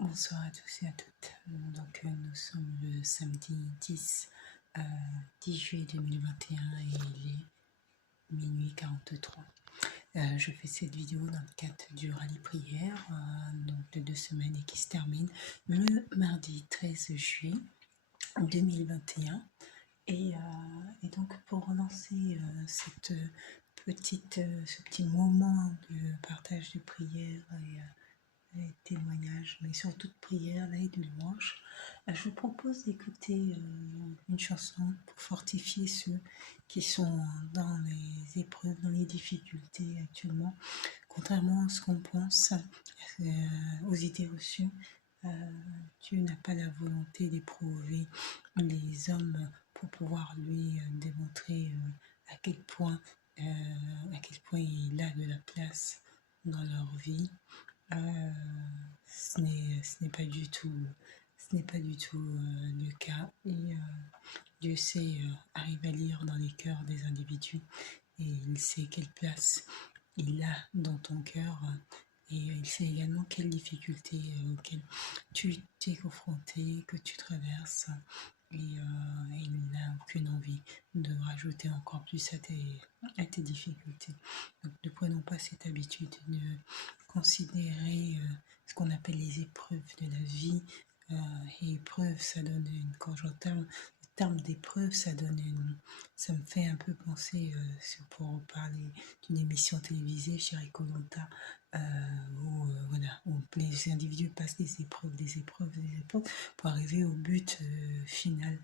Bonsoir à tous et à toutes. Donc, nous sommes le samedi 10 juillet 2021 et il est minuit 43. Je fais cette vidéo dans le cadre du rallye prière donc de 2 semaines et qui se termine le mardi 13 juillet 2021. Et donc, pour relancer ce petit moment de partage de prière et témoignages, mais surtout de prière là, et de louange, je vous propose d'écouter une chanson pour fortifier ceux qui sont dans les épreuves, dans les difficultés actuellement. Contrairement à ce qu'on pense, aux idées reçues, Dieu n'a pas la volonté d'éprouver les hommes pour pouvoir lui démontrer à quel point il a de la place dans leur vie. Ce n'est pas du tout le cas, et Dieu sait arrive à lire dans les cœurs des individus, et il sait quelle place il a dans ton cœur, et il sait également quelles difficultés auxquelles tu t'es confronté, que tu traverses, et il n'a aucune envie de rajouter encore plus à tes difficultés. Donc ne prenons pas cette habitude de considérer ce qu'on appelle les épreuves de la vie. Et épreuve, ça donne quand j'entends le terme d'épreuve, ça me fait un peu penser, pour parler d'une émission télévisée, chez Koh-Lanta, où les individus passent des épreuves pour arriver au but final.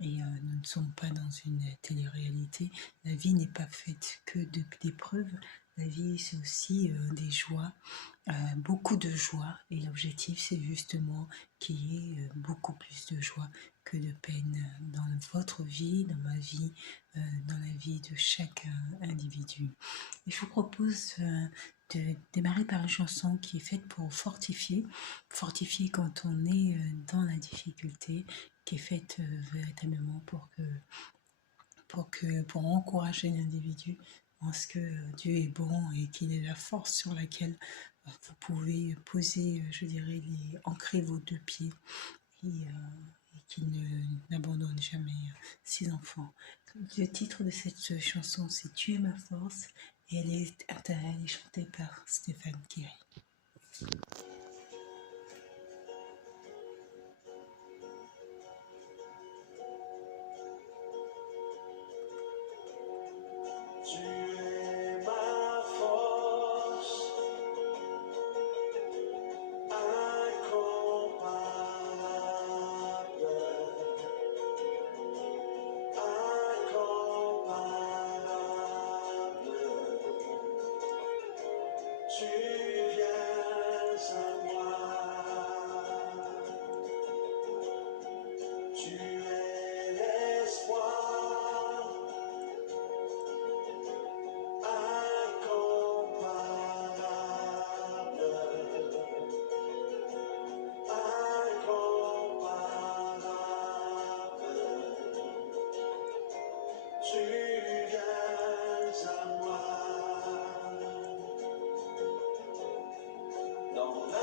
Et nous ne sommes pas dans une télé-réalité. La vie n'est pas faite que d'épreuves. La vie, c'est aussi des joies, beaucoup de joie. Et l'objectif, c'est justement qu'il y ait beaucoup plus de joie que de peine dans votre vie, dans ma vie, dans la vie de chaque individu. Et je vous propose de démarrer par une chanson qui est faite pour fortifier quand on est dans la difficulté, qui est faite véritablement pour encourager l'individu en ce que Dieu est bon et qu'il est la force sur laquelle vous pouvez poser, ancrer vos 2 pieds, et qu'il n'abandonne jamais ses enfants. Le titre de cette chanson, c'est Tu es ma force, et elle est chantée par Stéphane Kiri.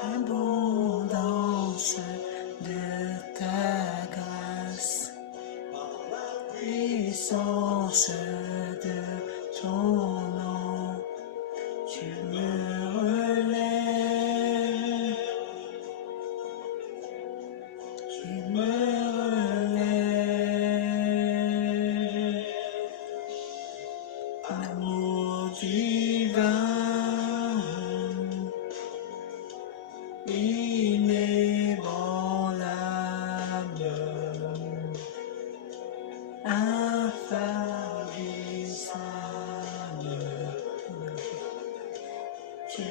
L'abondance de ta grâce, puissance de ton nom, tu me relèves, amour divin, inébranlable, infaillissable, tu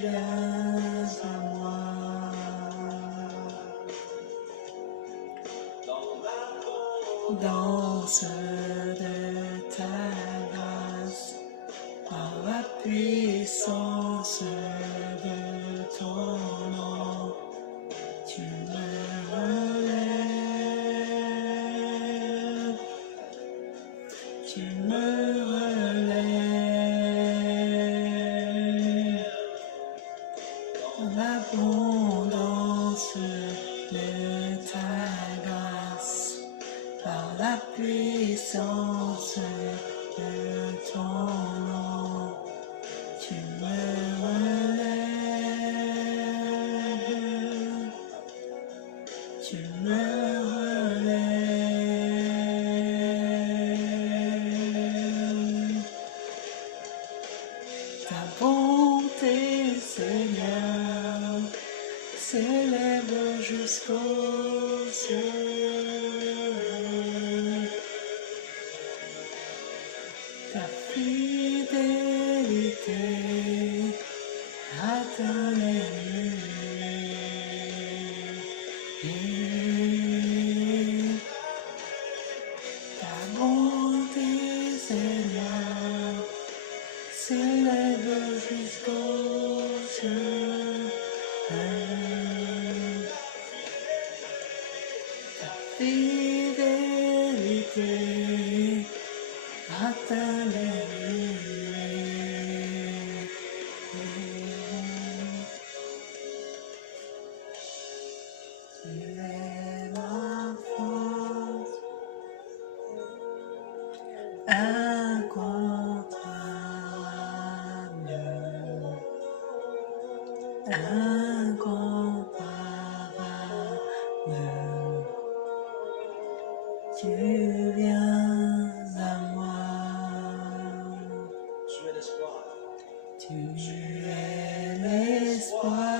viens à moi. Danse de ta grâce, par la puissance de ton nom, tu me relèves, tu me relèves, dans l'abondance tu me relèves. Ta bonté, Seigneur, s'élève jusqu'aux cieux. Ta fidélité atteint les nuées. Ta bonté, Seigneur, s'élève jusqu'aux cieux. Ta fidélité atteint les nuées. Tu es ma force incomparable, incomparable. Tu viens à moi. Tu es l'espoir. Tu es l'espoir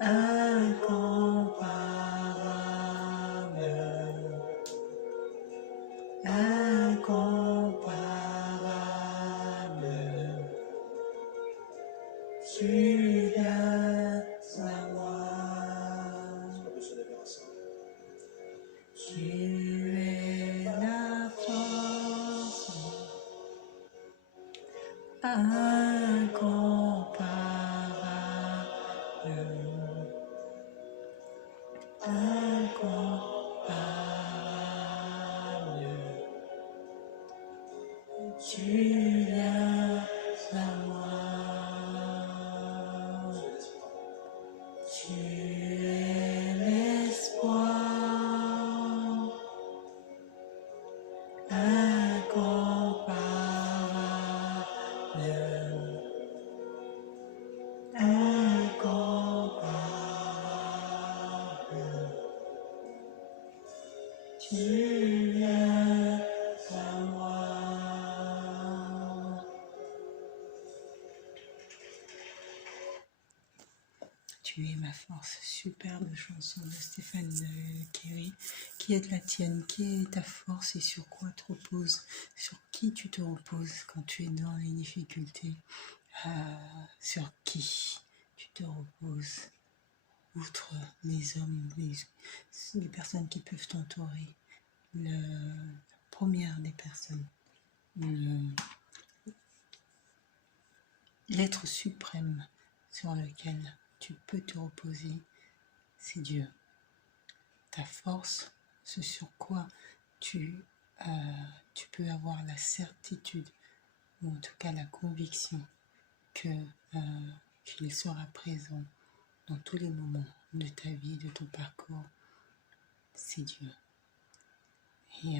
incomparable, incomparable. Tu viens à moi. Tu es la force incomparable, incomparable. Tu viens à moi. Tu es l'espoir incomparable, incomparable. Tu viens à moi. Tu es ma force, superbe chanson de Stéphane Kerry. Qui est la tienne? Qui est ta force et sur quoi te reposes? Sur qui tu te reposes quand tu es dans les difficultés? Sur qui tu te reposes? Outre les hommes, les personnes qui peuvent t'entourer, la première des personnes, l'être suprême sur lequel tu peux te reposer, c'est Dieu. Ta force, ce sur quoi tu peux avoir la certitude, ou en tout cas la conviction qu'il sera présent dans tous les moments de ta vie, de ton parcours, c'est Dieu. Et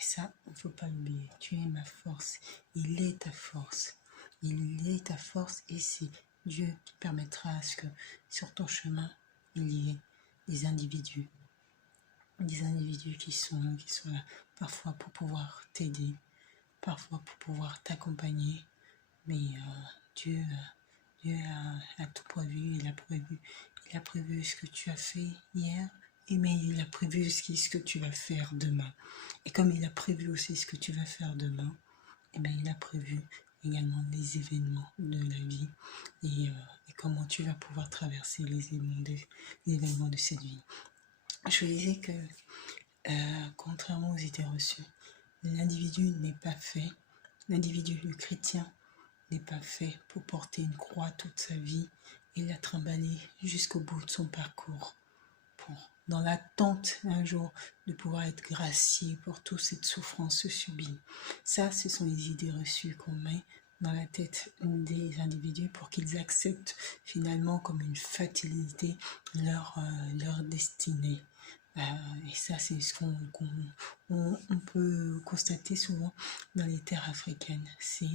ça, il ne faut pas l'oublier. Tu es ma force. Il est ta force. Il est ta force et c'est Dieu qui permettra à ce que sur ton chemin, il y ait des individus qui sont là, parfois pour pouvoir t'aider, parfois pour pouvoir t'accompagner. Mais Dieu a tout prévu. Il a prévu ce que tu as fait hier, mais il a prévu ce que tu vas faire demain. Et comme il a prévu aussi ce que tu vas faire demain, il a prévu également les événements de la vie et comment tu vas pouvoir traverser les événements de cette vie. Je disais que, contrairement aux idées reçues, l'individu n'est pas fait, l'individu chrétien n'est pas fait pour porter une croix toute sa vie et la trimballer jusqu'au bout de son parcours, dans l'attente un jour de pouvoir être gracié pour toute cette souffrance subie. Ça, ce sont les idées reçues qu'on met dans la tête des individus pour qu'ils acceptent finalement comme une fatalité leur destinée. Et ça, c'est ce qu'on peut constater souvent dans les terres africaines. C'est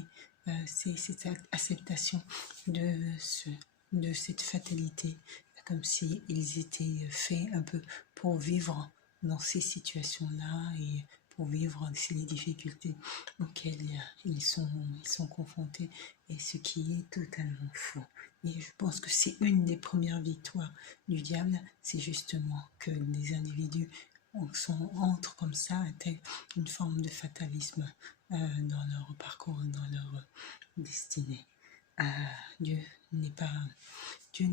cette acceptation de cette fatalité comme s'ils étaient faits un peu pour vivre dans ces situations-là et pour vivre ces difficultés auxquelles ils sont confrontés, et ce qui est totalement faux. Et je pense que c'est une des premières victoires du diable, c'est justement que les individus entrent comme ça, intègrent une forme de fatalisme dans leur parcours, dans leur destinée. Dieu n'est pas un Dieu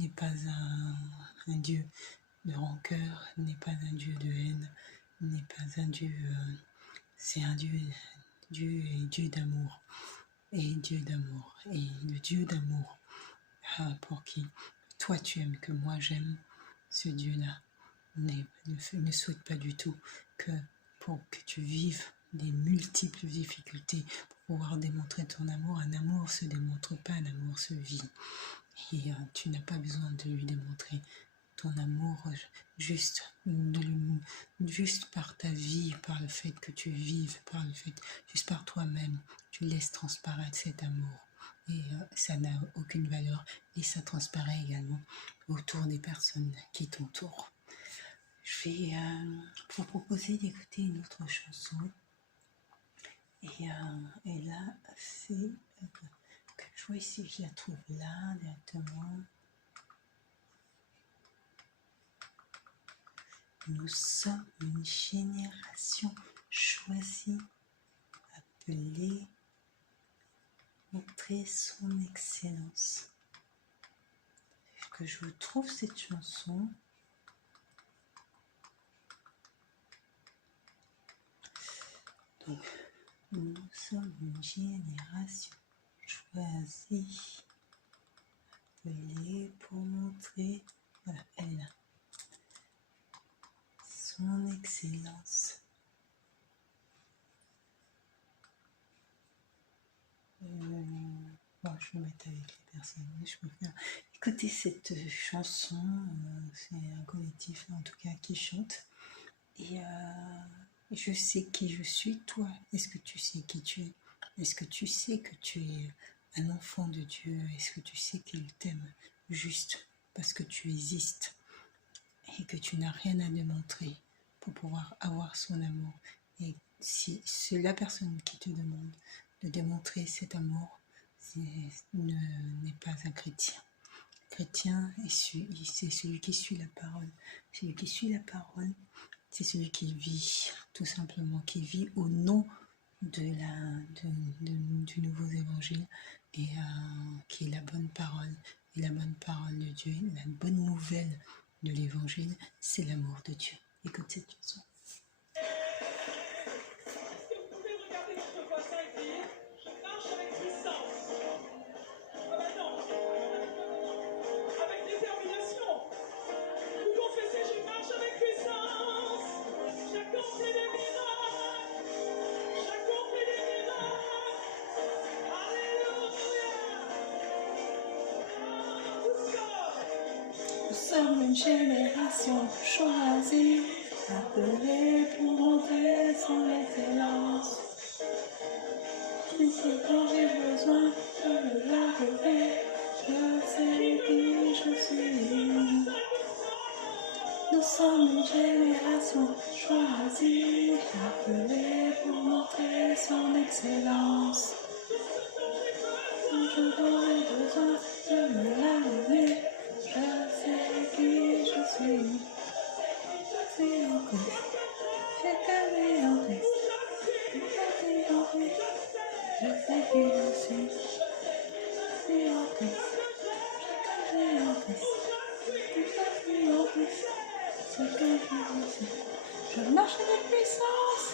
de rancœur, n'est pas un Dieu de haine, n'est pas un Dieu, c'est un Dieu est Dieu d'amour, et Dieu d'amour, et le Dieu d'amour pour qui toi tu aimes, que moi j'aime, ce Dieu-là ne souhaite pas du tout que pour que tu vives des multiples difficultés pour pouvoir démontrer ton amour. Un amour ne se démontre pas, un amour se vit. Et tu n'as pas besoin de lui démontrer ton amour juste par ta vie, par le fait que tu vives, par le fait, juste par toi-même, tu laisses transparaître cet amour. Et ça n'a aucune valeur, et ça transparaît également autour des personnes qui t'entourent. Je vais vous proposer d'écouter une autre chanson. Et là, c'est que je vois si je la trouve là directement. Nous sommes une génération choisie, appelée, montrer son excellence. Que je vous trouve cette chanson. Donc, nous sommes une génération choisie, appelée pour montrer, voilà, elle est là, son excellence. Bon, je vais me mettre avec les personnes, je préfère écouter cette chanson. C'est un collectif en tout cas qui chante. Et je sais qui je suis, toi. Est-ce que tu sais qui tu es? Est-ce que tu sais que tu es un enfant de Dieu? Est-ce que tu sais qu'il t'aime juste parce que tu existes et que tu n'as rien à démontrer pour pouvoir avoir son amour? Et si c'est la personne qui te demande de démontrer cet amour, n'est pas un chrétien. Chrétien, c'est celui qui suit la parole. Celui qui suit la parole, c'est celui qui vit, tout simplement, qui vit au nom du nouveau évangile, et qui est la bonne parole. Et la bonne parole de Dieu, la bonne nouvelle de l'évangile, c'est l'amour de Dieu. Écoute cette chanson. Nous sommes une génération choisie, appelée pour montrer son excellence. Si c'est quand j'ai besoin de l'arriver, je sais qui je suis. Nous sommes une génération choisie, appelée pour montrer son excellence. Si je n'aurai besoin de me l'arriver, je sais qui je suis. Je suis en Christ. Chaque année en Christ. Je suis en Christ. Je sais qui je suis. Je suis en Christ. Chaque année en Christ. Je suis en Christ. Je sais qui je suis. Je marche avec puissance.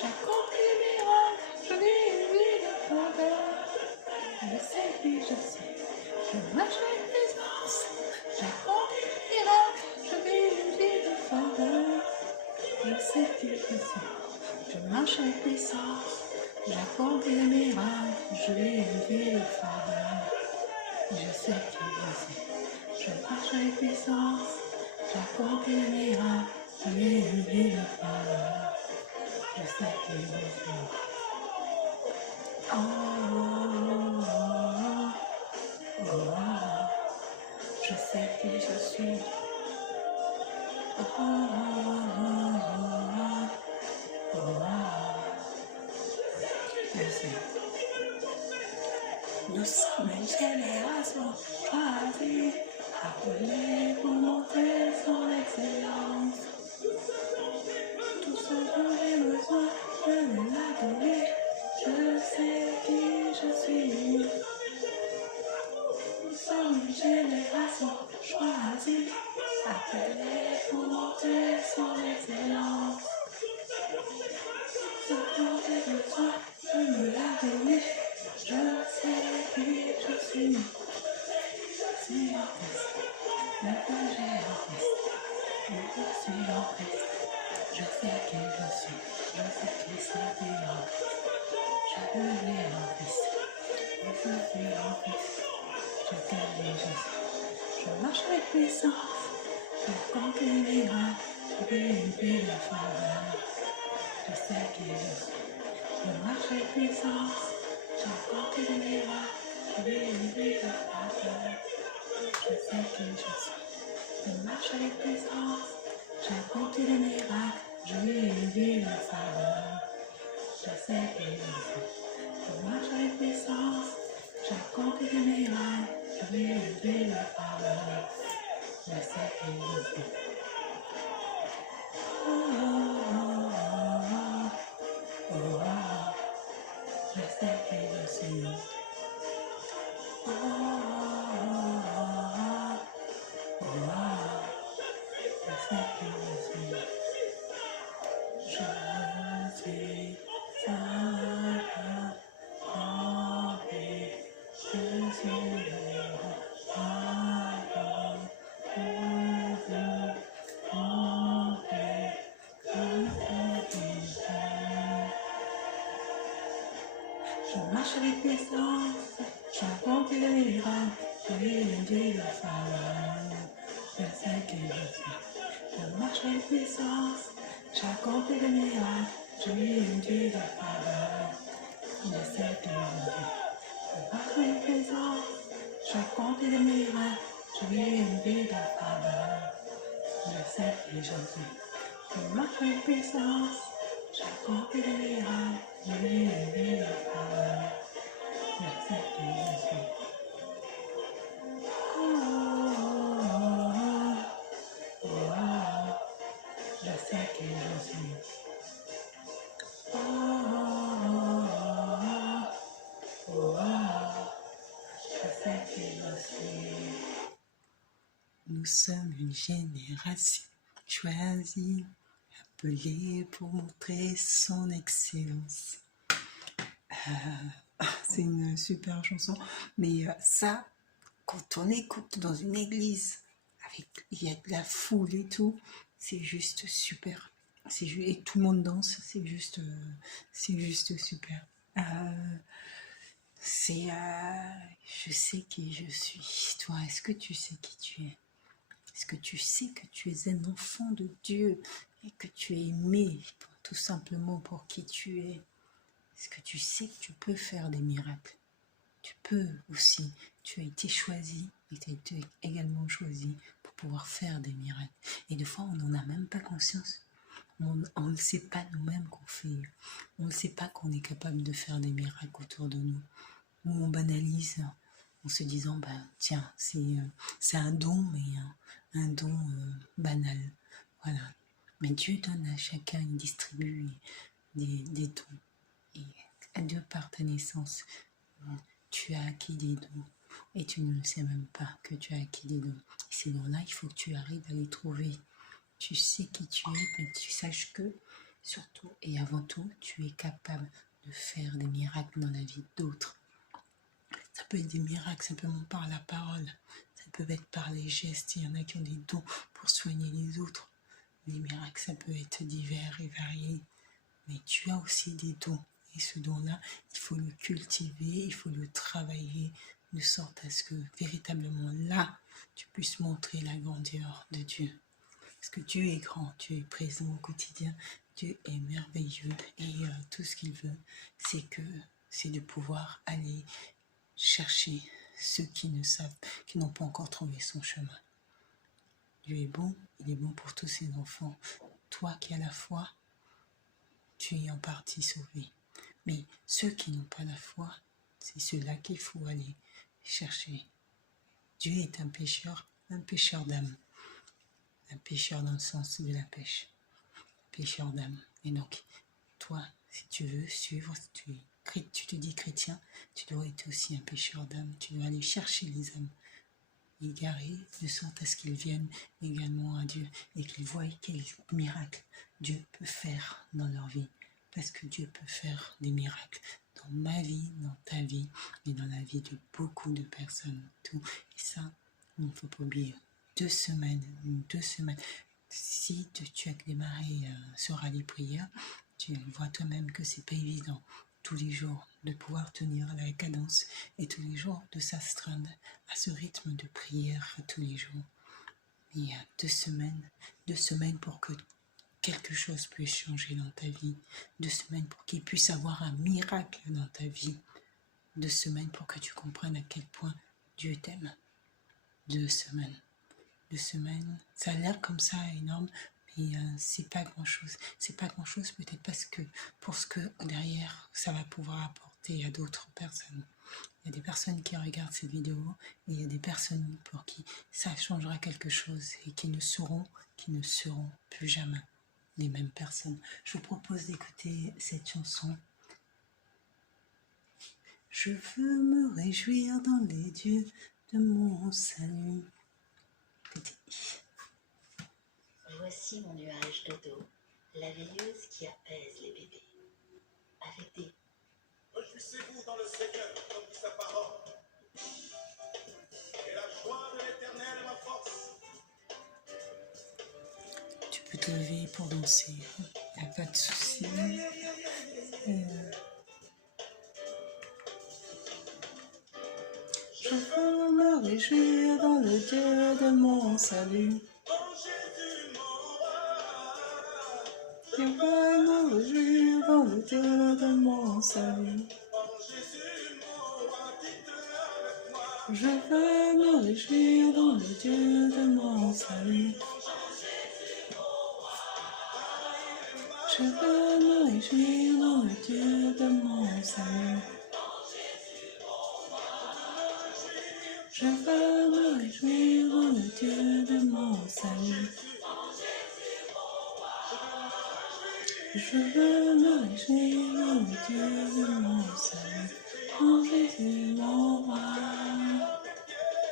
J'accomplis les miracles. Je vis une vie de faveur. Je sais qui je suis. Je marche avec puissance. J'accomplis les miracles. Je vis une vie de faveur. Je sais qui je suis. Je marche avec puissance. J'accomplis les miracles. Je vis une vie de faveur. Je sais qui je suis. Je marche avec puissance. J'accomplis les miracles. Je vis une vie de faveur. Je sais qui je suis. Je sais qui je suis. Oh, oh, oh, oh, oh, je sais. Nous sommes une génération choisie, appelée pour montrer son excellence. Tout ce dont j'ai besoin, je l'ai donné. Je sais qui je suis. Nous sommes une génération choisie, appelée pour montrer son excellence. Tout ce dont j'ai besoin, je me l'ai donné. Je sais qui je suis. C'est en Christ, le projet en Christ. Je suis en Christ. Je sais qui je suis. Je sais qui c'est en Christ. Je vais en Christ. Je suis en Christ. Je connais Jésus. Je marche avec puissance. Je compte les miracles. Je vais élever la faveur. Je sais qui je suis. Je marche avec puissance. Je compte les miracles. Je vais élever la faveur. Je sais qui je suis. Je marche avec puissance. J'ai accompli des miracles. Je vais élever la faveur. Je sais qui je suis. Je marche avec puissance. J'ai accompli des miracles. Je vais élever la faveur. Je sais qui je suis. Oh, oh, oh, oh, oh, oh. Je sais qui je suis. Oh, oh, oh, oh, oh. Je sais qui je suis. Je suis Satan, rempli. Je suis le Pardon, je marche avec puissance, j'accomplis des miracles, je vais élever la faveur. Je sais qui je suis. Je marche avec puissance, j'accomplis des miracles, je vais élever la faveur. Je sais qui je suis. Je marche avec puissance, j'accomplis des miracles, je vais élever la faveur. Je sais qui je suis. Je marche avec puissance, j'accomplis des miracles, je vais élever la faveur. Je sais qui je suis. Oh, oh, oh, oh, oh. Je sais qui je suis. Oh, oh, oh, oh, oh. Je sais qui je suis. Nous sommes une génération choisie, appelée pour montrer son excellence. C'est une super chanson, mais ça, quand on écoute dans une église, il y a de la foule et tout, c'est juste super. Et tout le monde danse, c'est juste super. Je sais qui je suis. Toi, est-ce que tu sais qui tu es? Est-ce que tu sais que tu es un enfant de Dieu et que tu es aimé tout simplement pour qui tu es? Est-ce que tu sais que tu peux faire des miracles? Tu peux aussi. Tu as été choisi et tu as été également choisi pour pouvoir faire des miracles. Et des fois, on n'en a même pas conscience. On ne sait pas nous-mêmes qu'on fait. On ne sait pas qu'on est capable de faire des miracles autour de nous. Ou on banalise en se disant, tiens, c'est un don, mais un don banal. Voilà. Mais Dieu donne à chacun, il distribue des dons. Et de par ta naissance, tu as acquis des dons. Et tu ne le sais même pas que tu as acquis des dons. Et ces dons-là, il faut que tu arrives à les trouver. Tu sais qui tu es, mais tu saches que, surtout et avant tout, tu es capable de faire des miracles dans la vie d'autres. Ça peut être des miracles simplement par la parole. Ça peut être par les gestes. Il y en a qui ont des dons pour soigner les autres. Les miracles, ça peut être divers et variés. Mais tu as aussi des dons. Et ce don-là, il faut le cultiver, il faut le travailler, de sorte à ce que véritablement là, tu puisses montrer la grandeur de Dieu. Parce que Dieu est grand, Dieu est présent au quotidien, Dieu est merveilleux. Et tout ce qu'il veut, c'est de pouvoir aller chercher ceux qui ne savent, qui n'ont pas encore trouvé son chemin. Dieu est bon, il est bon pour tous ses enfants. Toi qui as la foi, tu es en partie sauvé. Mais ceux qui n'ont pas la foi, c'est ceux-là qu'il faut aller chercher. Dieu est un pécheur d'âme. Un pécheur dans le sens de la pêche. Pécheur d'âme. Et donc, toi, si tu veux suivre, si tu te dis chrétien, tu dois être aussi un pécheur d'âme. Tu dois aller chercher les âmes égarés, de sorte à ce qu'ils viennent également à Dieu et qu'ils voient quel miracle Dieu peut faire dans leur vie. Parce que Dieu peut faire des miracles dans ma vie, dans ta vie et dans la vie de beaucoup de personnes. Tout. Et ça, il ne faut pas oublier. 2 semaines. Si tu as démarré sur Rallye Prière, tu vois toi-même que c'est pas évident tous les jours de pouvoir tenir la cadence et tous les jours de s'astreindre à ce rythme de prière tous les jours. Il y a 2 semaines pour que quelque chose puisse changer dans ta vie, 2 semaines pour qu'il puisse avoir un miracle dans ta vie, 2 semaines pour que tu comprennes à quel point Dieu t'aime. 2 semaines. 2 semaines, ça a l'air comme ça énorme, mais c'est pas grand-chose. C'est pas grand-chose peut-être parce que pour ce que derrière ça va pouvoir apporter à d'autres personnes. Il y a des personnes qui regardent cette vidéo et il y a des personnes pour qui ça changera quelque chose et qui ne seront plus jamais les mêmes personnes. Je vous propose d'écouter cette chanson. Je veux me réjouir dans les dieux de mon salut. Voici mon nuage dodo, la veilleuse qui apaise les bébés. Avec des... Réjouissez-vous dans le Seigneur, comme dit sa parole. Et la joie de l'Éternel est ma force. Tu peux te lever pour danser, il n'y a pas de souci. Je veux me réjouir dans le Dieu de mon salut. En Jésus mon roi. Je veux me réjouir dans le Dieu de mon salut. En Jésus mon roi, dites-le avec moi. Je veux me réjouir dans le Dieu de mon salut. Je veux me réjouir dans le Dieu de mon salut. Je veux me réjouir dans le Dieu de mon salut. Je veux me réjouir dans le Dieu de mon salut. En Jésus mon roi,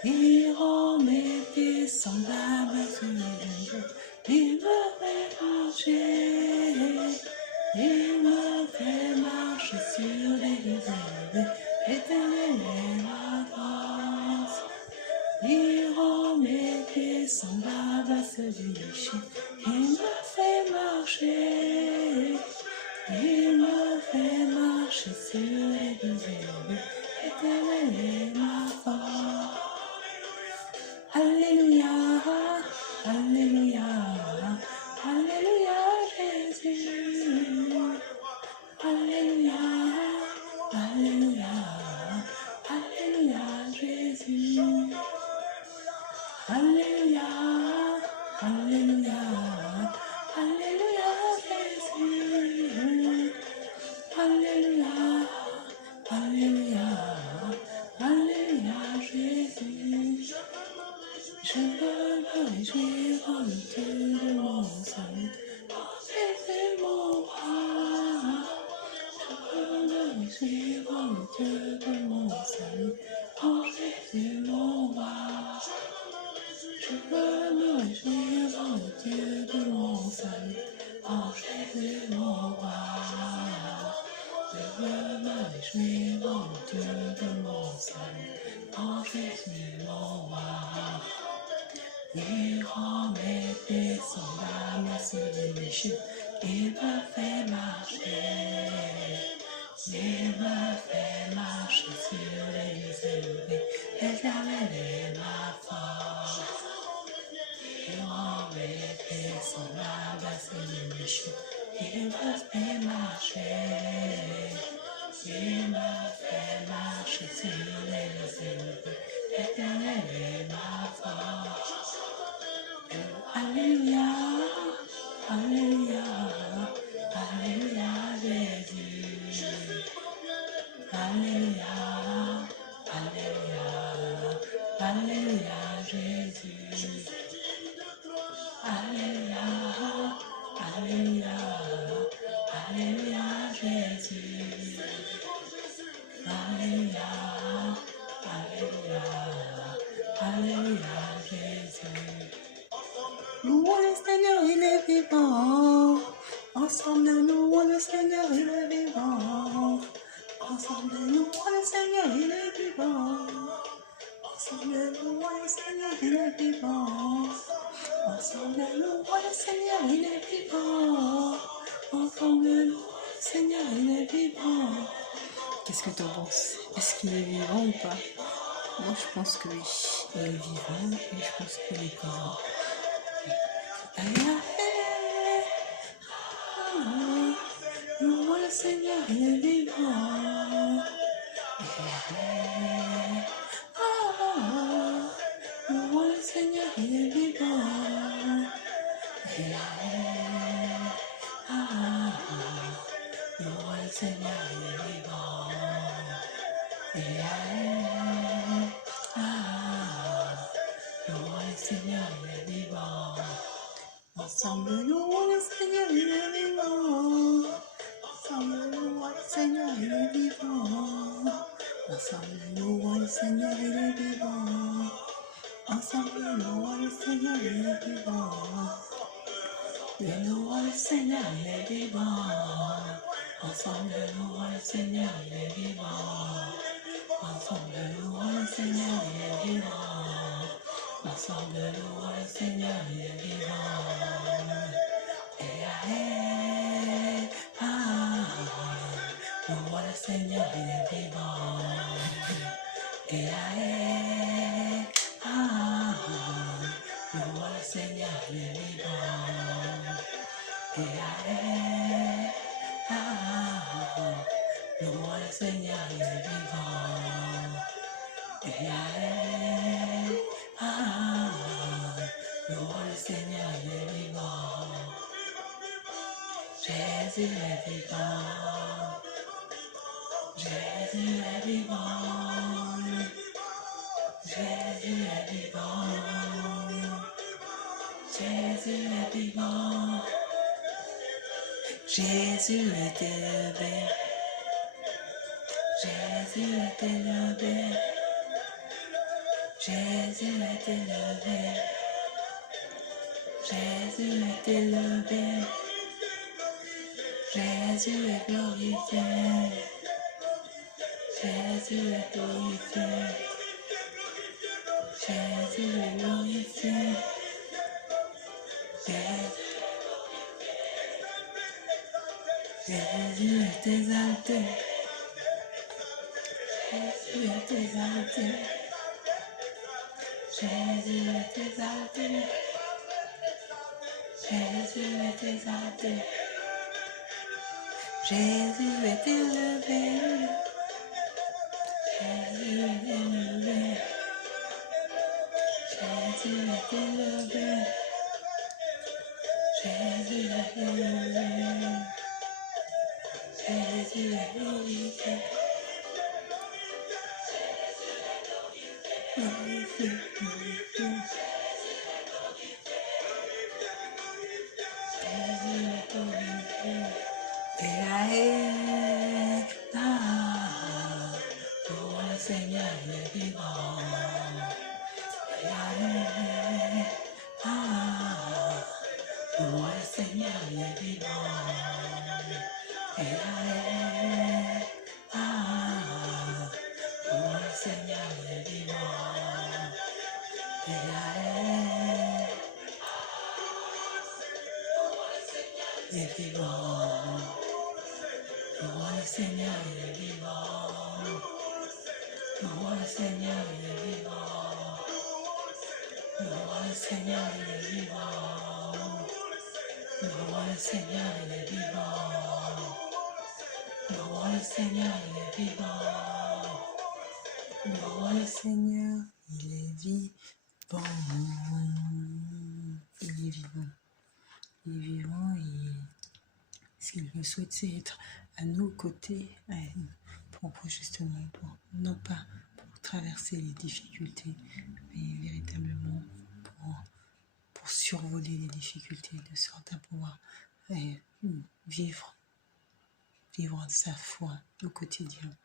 il rend mes pieds semblables à ceux de Dieu. Il me fait marcher, il me fait marcher sur les élevés. Éternel est ma force. Il rend mes pieds semblables à ceux du chien. Il me fait marcher. Il me fait marcher sur les élevés. Éternel est ma force. Alléluia, Alléluia, Alléluia Jésus. Alléluia, Alléluia, Alléluia Jésus. Alléluia, Alléluia, Alléluia Jésus. Alléluia, Alléluia, Alléluia Jésus. Je veux me réjouir dans le Dieu de mon salut. Jésus mon roi. Je veux me réjouir dans le Dieu de mon salut. Oh Jésus mon roi. Je veux me réjouir dans le Dieu de mon salut. Oh Jésus mon roi. Je veux me réjouir dans le Dieu de mon salut. Oh Jésus mon roi. Il rend mes pieds semblables à ceux des cieux. Il me fait marcher. Il me fait marcher sur les élevés. L'éternel est ma force. Il rend mes pieds semblables à ceux des cieux. Il me fait marcher. Il me fait marcher sur les élevés. Jésus. Alléluia, Alléluia, Alléluia, Jésus. Alléluia, Alléluia, Alléluia, Jésus. Louons le Seigneur, il est vivant. Ensemble, louons le Seigneur, il est vivant. Ensemble, louons le Seigneur, il est vivant. Ensemble, louons le Seigneur, il est vivant. Ensemble, louons le Seigneur, il est vivant. Ensemble, louons le Seigneur, il est vivant. Qu'est-ce que tu en penses? Est-ce qu'il est vivant ou pas? Moi, je pense que oui. Il est vivant et je pense qu'il est vivant. Louons le Seigneur, il est vivant. Louons le Seigneur, il est vivant. Louons le Seigneur, il est vivant. Louons le Seigneur, il est vivant. Ensemble, louons le Seigneur, il est vivant. Ensemble, louons le Seigneur, il est vivant. Ensemble, louons le Seigneur, il est vivant. Ensemble, louons le Seigneur, il est vivant. Louons le Seigneur, il est vivant. Ensemble, louons le Seigneur, il est vivant. Ensemble, louons le Seigneur, il est vivant. Ensemble, louons le Seigneur, il est vivant. Louons le Seigneur, il est vivant. Louons le Seigneur, il est vivant. Louons le Seigneur, il est vivant. Louons le Seigneur, il est vivant. Jésus est vivant. Jésus est vivant. Jésus est vivant. Jésus est vivant. Jésus est élevé. Jésus est élevé. Jésus est élevé. Jésus est élevé. Jésus est glorifié. Jésus est glorifié. Jésus est glorifié. Jésus est exalté. Jésus est exalté. Jésus est exalté. Jésus est exalté. Jésus est élevé. Jésus est élevé. Jésus est élevé. Jésus est élevé. Jésus est glorifié. Glorifié, glorifié. Jésus est glorifié. Louons le Seigneur, il est vivant. Louons le Seigneur, il est vivant. Louons le Seigneur, il est vivant. Il est vivant. Louons le Seigneur, il est vivant. Louons le Seigneur, il est vivant. Louons le Seigneur, il est vivant. Louons le Seigneur, il est vivant. Louons le Seigneur, il est vivant. Louons le Seigneur, il est vivant. Il est vivant. Il est vivant et ce qu'il veut souhaite, c'est être à nos côtés, pour justement, non pas pour traverser les difficultés, mais véritablement pour survoler les difficultés, de sorte à pouvoir vivre sa foi au quotidien,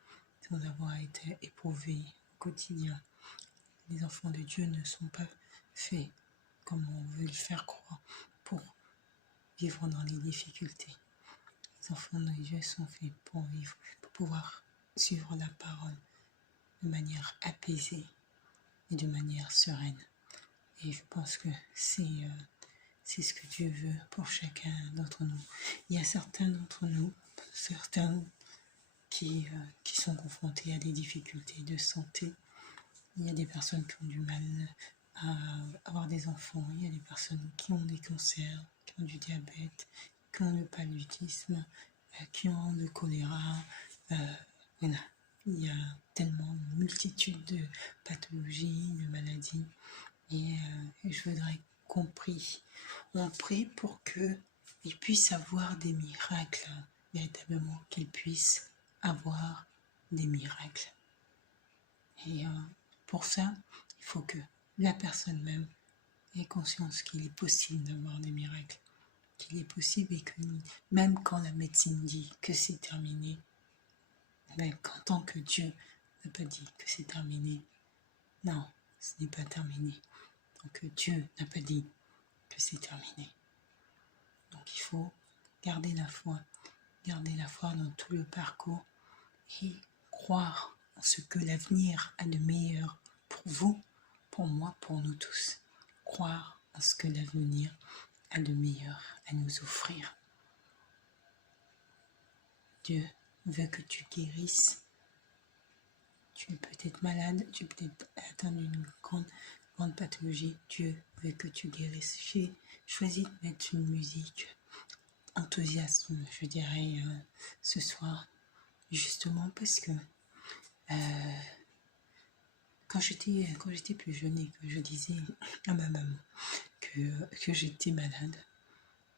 sans avoir été éprouvé au quotidien. Les enfants de Dieu ne sont pas faits comme on veut le faire croire pour vivre dans les difficultés. Les enfants de Dieu sont faits pour vivre, pour pouvoir suivre la parole de manière apaisée et de manière sereine. Et je pense que c'est ce que Dieu veut pour chacun d'entre nous. Il y a certains d'entre nous, certains qui sont confrontés à des difficultés de santé. Il y a des personnes qui ont du mal à avoir des enfants. Il y a des personnes qui ont des cancers, qui ont du diabète, qui ont le paludisme, qui ont le choléra. Voilà. Il y a tellement une multitude de pathologies, de maladies. Et je voudrais qu'on prie. On prie pour qu'ils puissent avoir des miracles, véritablement, qu'ils puissent avoir des miracles. Et pour ça, il faut que la personne même ait conscience qu'il est possible d'avoir des miracles, qu'il est possible et que même quand la médecine dit que c'est terminé, ben, qu'en tant que Dieu n'a pas dit que c'est terminé, non, ce n'est pas terminé. Donc Dieu n'a pas dit que c'est terminé. Donc il faut garder la foi dans tout le parcours et croire en ce que l'avenir a de meilleur pour vous, pour moi, pour nous tous. Croire en ce que l'avenir a de meilleur à nous offrir. Dieu veut que tu guérisses. Tu es peut-être malade, tu es peut-être atteint d'une grande pathologie. Dieu veut que tu guérisses. J'ai choisi de mettre une musique enthousiaste, je dirais, ce soir, justement parce que quand j'étais plus jeune et que je disais à ma maman que j'étais malade,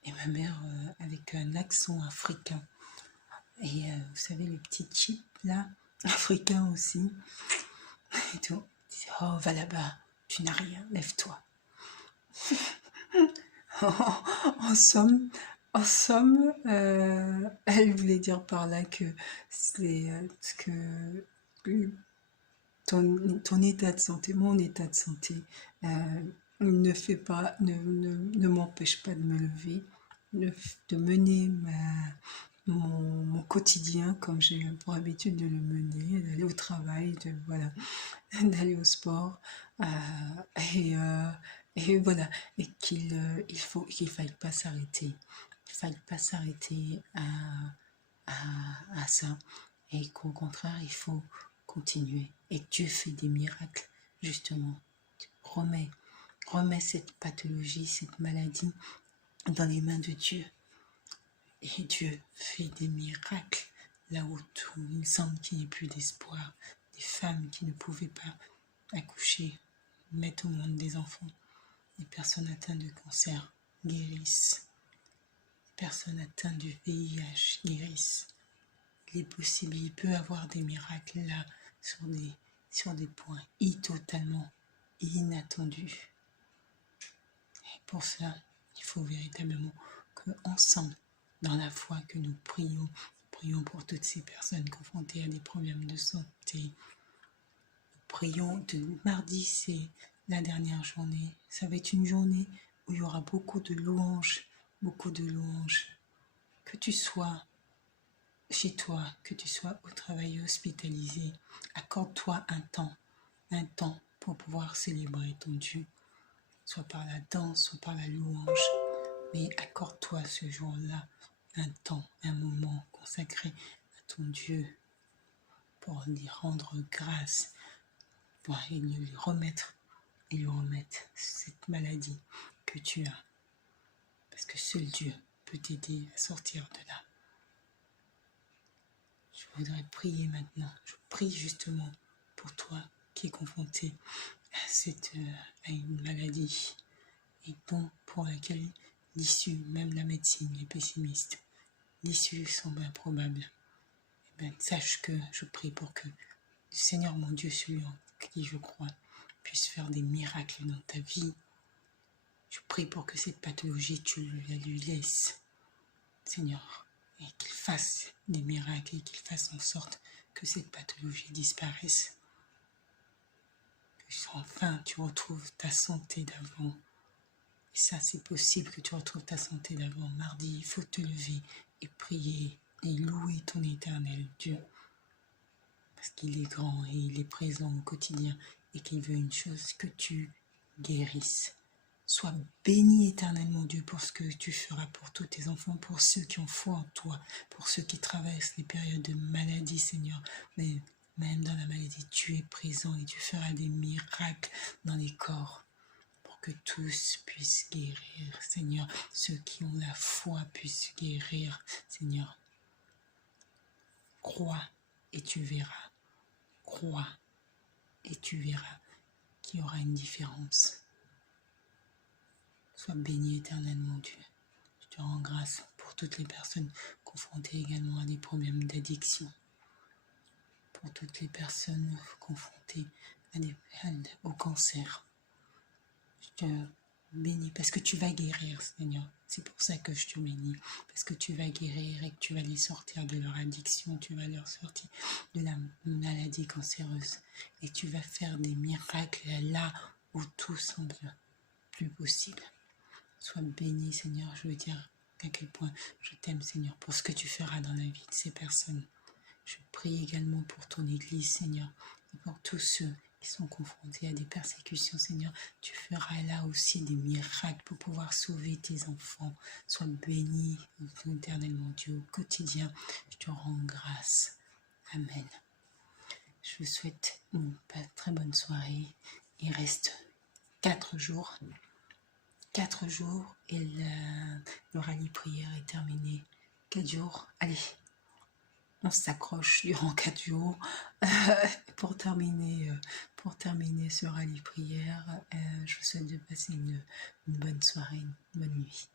et ma mère avec un accent africain, et vous savez les petits chips là, africains aussi, et tout, disait, oh va là-bas, tu n'as rien, lève-toi. En somme, elle voulait dire par là que ton état de santé, mon état de santé, ne m'empêche pas de me lever, de mener mon quotidien comme j'ai pour habitude de le mener, d'aller au travail, d'aller au sport, et voilà, et qu'il faille pas s'arrêter. Il faille pas s'arrêter à ça, et qu'au contraire, il faut continuer. Et Dieu fait des miracles, justement. Remets cette pathologie, cette maladie dans les mains de Dieu. Et Dieu fait des miracles là où il semble qu'il n'y ait plus d'espoir. Des femmes qui ne pouvaient pas accoucher, mettre au monde des enfants. Des personnes atteintes de cancer guérissent. Des personnes atteintes du VIH guérissent. Il est possible, il peut y avoir des miracles là sur des points totalement inattendus. Et pour cela, il faut véritablement qu'ensemble, dans la foi, que nous prions pour toutes ces personnes confrontées à des problèmes de santé. Nous prions de mardi, c'est la dernière journée. Ça va être une journée où il y aura beaucoup de louanges. Que tu sois chez toi, que tu sois au travail hospitalisé, accorde-toi un temps pour pouvoir célébrer ton Dieu, soit par la danse, soit par la louange, mais accorde-toi ce jour-là un temps, un moment consacré à ton Dieu pour lui rendre grâce, pour lui remettre cette maladie que tu as, parce que seul Dieu peut t'aider à sortir de là. Je voudrais prier maintenant. Je prie justement pour toi qui es confronté à une maladie et dont pour laquelle l'issue, même la médecine est pessimiste. L'issue semble improbable. Eh bien, sache que je prie pour que le Seigneur mon Dieu, celui qui je crois, puisse faire des miracles dans ta vie. Je prie pour que cette pathologie, tu la lui laisses, Seigneur, et qu'il fasse des miracles et qu'il fasse en sorte que cette pathologie disparaisse. Que enfin tu retrouves ta santé d'avant. Et ça, c'est possible que tu retrouves ta santé d'avant. Mardi, il faut te lever et prier et louer ton éternel Dieu. Parce qu'il est grand et il est présent au quotidien et qu'il veut une chose, que tu guérisses. Sois béni éternellement Dieu pour ce que tu feras pour tous tes enfants, pour ceux qui ont foi en toi, pour ceux qui traversent les périodes de maladie, Seigneur. Mais même dans la maladie, tu es présent et tu feras des miracles dans les corps pour que tous puissent guérir, Seigneur. Ceux qui ont la foi puissent guérir, Seigneur. Crois et tu verras. Crois et tu verras qu'il y aura une différence. Sois béni éternellement Dieu. Je te rends grâce pour toutes les personnes confrontées également à des problèmes d'addiction. Pour toutes les personnes confrontées au cancer. Je te bénis parce que tu vas guérir, Seigneur. C'est pour ça que je te bénis. Parce que tu vas guérir et que tu vas les sortir de leur addiction. Tu vas leur sortir de la maladie cancéreuse. Et tu vas faire des miracles là où tout semble plus possible. Sois béni, Seigneur. Je veux dire à quel point je t'aime, Seigneur, pour ce que tu feras dans la vie de ces personnes. Je prie également pour ton Église, Seigneur, et pour tous ceux qui sont confrontés à des persécutions, Seigneur. Tu feras là aussi des miracles pour pouvoir sauver tes enfants. Sois béni éternellement, Dieu, au quotidien. Je te rends grâce. Amen. Je vous souhaite une très bonne soirée. Il reste 4 jours. 4 jours et le rallye prière est terminé. 4 jours. Allez, on s'accroche durant 4 jours pour terminer ce rallye prière. Je vous souhaite de passer une bonne soirée, une bonne nuit.